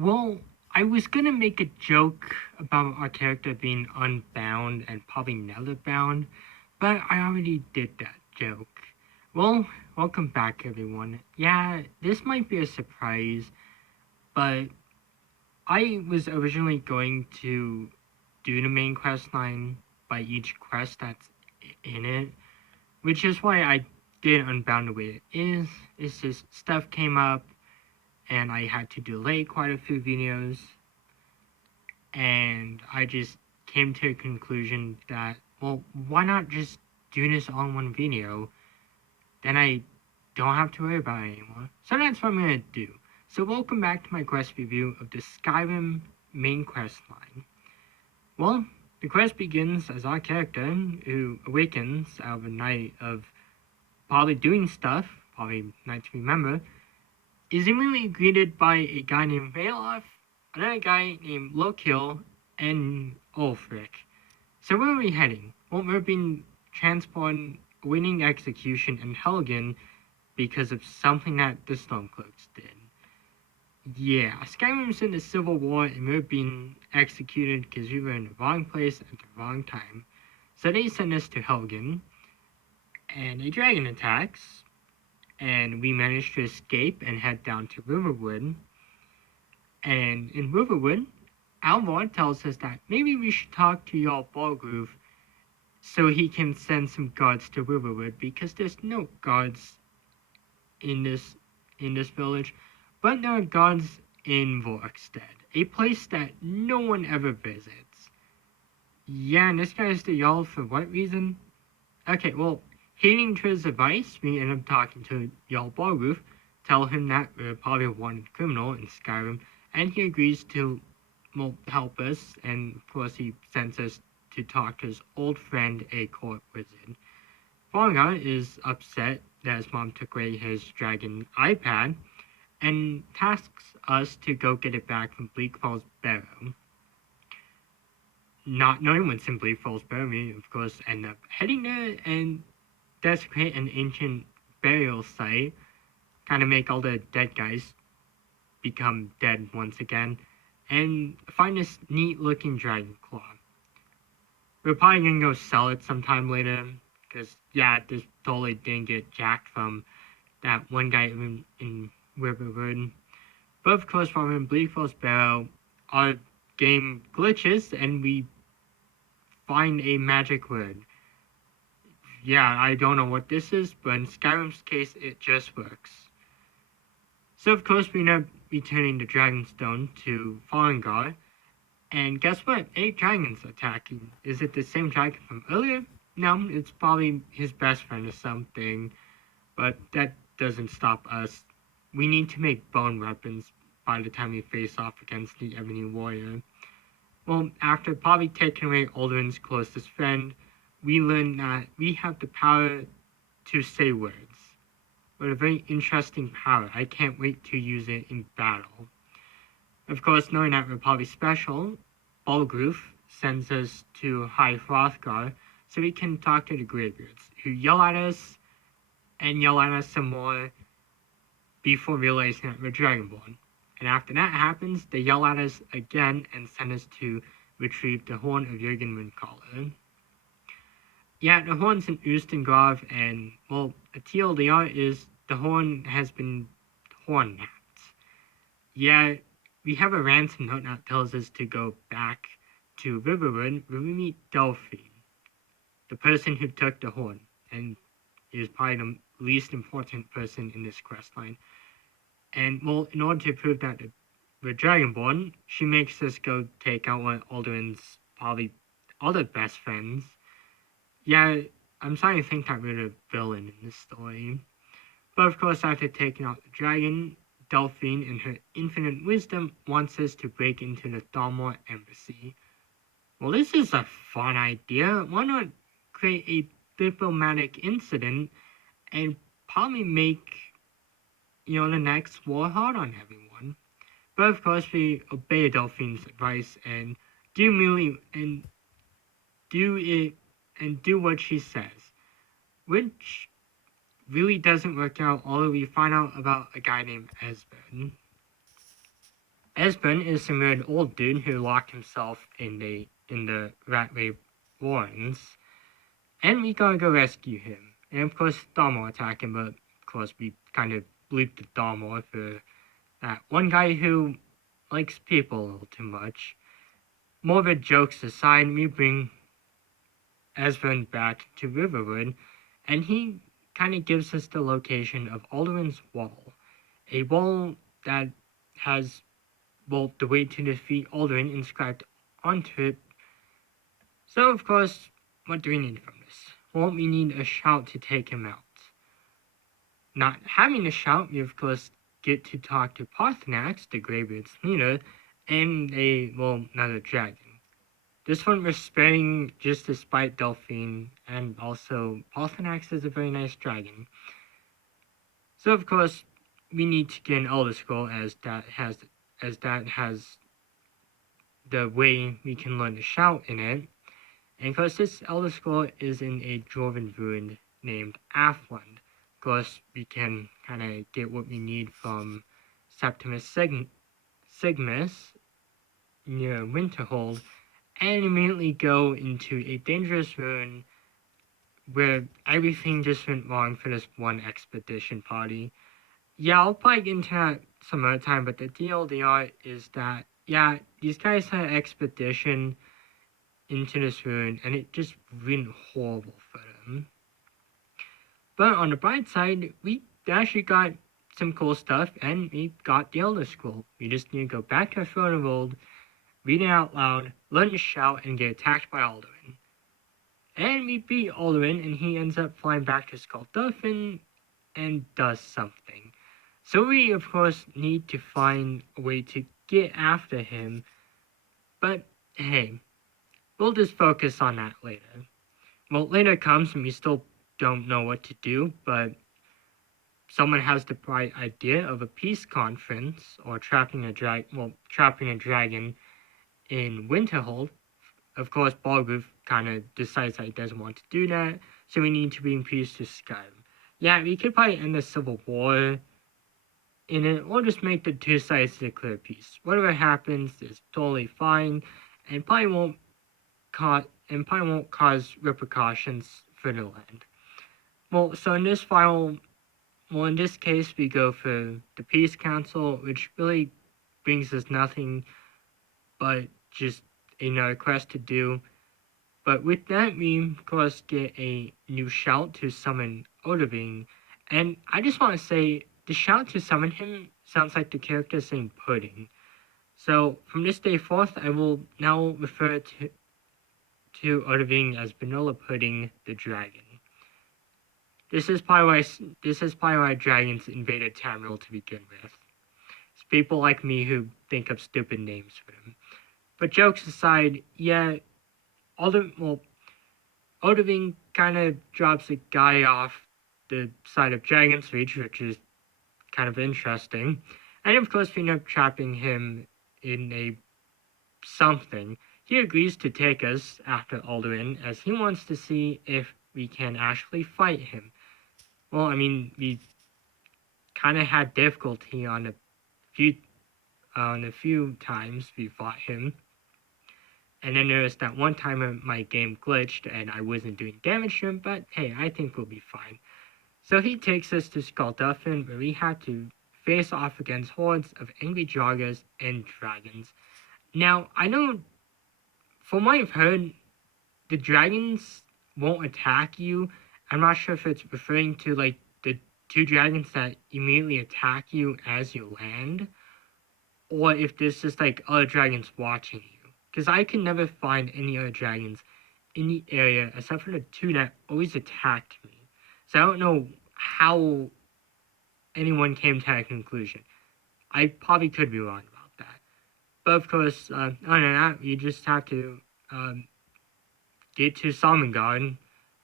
Well, I was gonna make a joke about our character being unbound and probably never bound, but I already did that joke. Well, welcome back everyone. Yeah, this might be a surprise, but I was originally going to do the main quest line by each quest that's in it, which is why I did Unbound the way it is. It's just stuff came up and I had to delay quite a few videos, and I just came to a conclusion that, well, why not just do this all in one video? Then I don't have to worry about it anymore. So that's what I'm going to do. So welcome back to my quest review of the Skyrim main quest line. Well, the quest begins as our character, who awakens out of a night of probably doing stuff, probably night to remember, is immediately greeted by a guy named Valoth, another guy named Lokil, and Ulfric. So where are we heading? Well, we're being transported, awaiting execution in Helgen because of something that the Stormcloaks did. Yeah, Skyrim's in the Civil War and we're being executed because we were in the wrong place at the wrong time. So they send us to Helgen, and a dragon attacks, and we manage to escape and head down to Riverwood. And in Riverwood, Alvor tells us that maybe we should talk to Jarl Balgrove so he can send some guards to Riverwood, because there's no guards in this village, but there are guards in Vorkstead, a place that no one ever visits. Yeah, and this guy's the Jarl for what reason? Okay, well, heeding to his advice, we end up talking to Jarl Balgrove, tell him that we're probably a wanted criminal in Skyrim, and he agrees to, well, help us, and of course he sends us to talk to his old friend, a court wizard. Falgar is upset that his mom took away his dragon iPad, and tasks us to go get it back from Bleak Falls Barrow. Not knowing what's in Bleak Falls Barrow, we of course end up heading there and desecrate an ancient burial site, kind of make all the dead guys become dead once again, and find this neat looking dragon claw. We're probably gonna go sell it sometime later, because yeah, this totally didn't get jacked from that one guy in Riverwood. But of course, while we're in Bleak Falls Barrow, our game glitches and we find a magic word. Yeah, I don't know what this is, but in Skyrim's case, it just works. So of course, we end up returning the Dragonstone to Fallengar, and guess what? 8 dragons attacking. Is it the same dragon from earlier? No, it's probably his best friend or something, but that doesn't stop us. We need to make bone weapons by the time we face off against the Ebony Warrior. Well, after probably taking away Alduin's closest friend, we learn that we have the power to say words. But a very interesting power. I can't wait to use it in battle. Of course, knowing that we're probably special, Balgrove sends us to High Hrothgar so we can talk to the Greybeards, who yell at us and yell at us some more before realizing that we're Dragonborn. And after that happens, they yell at us again and send us to retrieve the Horn of Jürgen Windcaller. Yeah, the horn's in Ustengrav, and, well, a TLDR is the horn has been horn-napped. Yeah, we have a ransom note that tells us to go back to Riverwood where we meet Delphine, the person who took the horn, and is probably the least important person in this questline. And, well, in order to prove that we're Dragonborn, she makes us go take out one of Alduin's probably other best friends. Yeah, I'm starting to think that we're the villain in this story. But of course, after taking out the dragon, Delphine, in her infinite wisdom, wants us to break into the Thalmor embassy. Well, this is a fun idea. Why not create a diplomatic incident and probably make, the next war hard on everyone? But of course, we obey Delphine's advice and do what she says, which really doesn't work out, although we find out about a guy named Esbern. Esben is a weird old dude who locked himself in the Ratway Warrens, and we gotta go rescue him. And of course, Dharma attack him, but of course we kind of bleep the Dharma for that one guy who likes people a little too much. Morbid jokes aside, we bring Esben back to Riverwood, and he kind of gives us the location of Alduin's Wall, a wall that has, well, the way to defeat Alduin inscribed onto it. So, of course, what do we need from this? Well, we need a shout to take him out. Not having a shout, we of course get to talk to Parthenax, the Greybeard's leader, and another dragon. This one we're sparing just despite Delphine, and also Parthenax is a very nice dragon. So of course, we need to get an Elder Scroll as that has the way we can learn to shout in it. And of course, this Elder Scroll is in a dwarven ruin named Athland. Of course, we can kind of get what we need from Septimus Sigmus near Winterhold, and immediately go into a dangerous ruin where everything just went wrong for this one expedition party. Yeah, I'll probably get into that some other time, but the TLDR is that, yeah, these guys had an expedition into this ruin, and it just went horrible for them. But on the bright side, we actually got some cool stuff, and we got the Elder Scroll. We just need to go back to our throne of old, read it out loud, learn to shout, and get attacked by Alduin. And we beat Alduin, and he ends up flying back to Skuldufin and does something. So we, of course, need to find a way to get after him. But hey, we'll just focus on that later. Well, later comes and we still don't know what to do, but someone has the bright idea of a peace conference or trapping a dragon in Winterhold. Of course, Balgruf kind of decides that he doesn't want to do that, so we need to bring peace to Skyrim. Yeah, we could probably end the civil war in it, or just make the two sides declare peace. Whatever happens is totally fine, and probably won't cause repercussions for the land. Well, so in this case, we go for the Peace Council, which really brings us nothing but just another quest to do. But with that, we of course get a new shout to summon Odoving, and I just want to say the shout to summon him sounds like the character saying pudding. So from this day forth, I will now refer to Odoving as Vanilla Pudding the Dragon. This is probably why dragons invaded Tamriel to begin with. It's people like me who think of stupid names for them. But jokes aside, yeah, Odoving kind of drops a guy off the side of Dragon's Reach, which is kind of interesting. And of course, we end up trapping him in a something. He agrees to take us after Alduin, as he wants to see if we can actually fight him. Well, I mean, we kind of had difficulty on a few times we fought him. And then there was that one time my game glitched and I wasn't doing damage to him, but hey, I think we'll be fine. So he takes us to Skuldufin, where we have to face off against hordes of angry joggers and dragons. Now, I know, from what I've heard, the dragons won't attack you. I'm not sure if it's referring to like the two dragons that immediately attack you as you land, or if there's just like other dragons watching you. Because I can never find any other dragons in the area except for the two that always attacked me. So I don't know how anyone came to that conclusion. I probably could be wrong about that. But of course, other than that, you just have to get to Solomongarden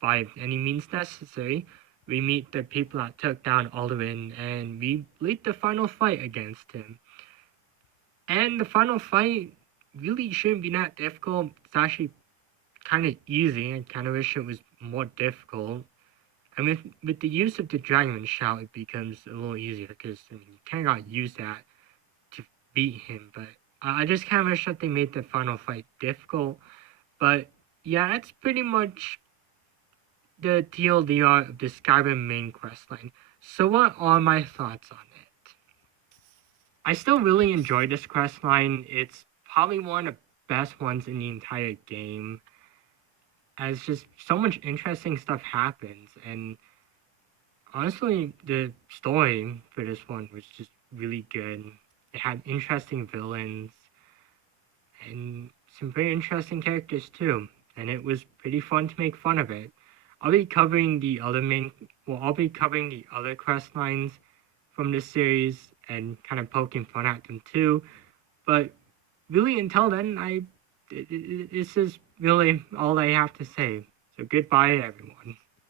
by any means necessary. We meet the people that took down Alduin, and we lead the final fight against him. And the final fight really shouldn't be that difficult. It's actually kind of easy. I kind of wish it was more difficult. And with the use of the Dragon Shout, it becomes a little easier, because I mean, you kind of got to use that to beat him, but I just kind of wish that they made the final fight difficult. But yeah, that's pretty much the TLDR of the Skyrim main questline. So what are my thoughts on it? I still really enjoy this questline. It's probably one of the best ones in the entire game. As just so much interesting stuff happens, and honestly, the story for this one was just really good. It had interesting villains and some very interesting characters too, and it was pretty fun to make fun of it. I'll be covering the other I'll be covering the other quest lines from this series and kind of poking fun at them too. But really, until then, this is really all I have to say. So goodbye, everyone.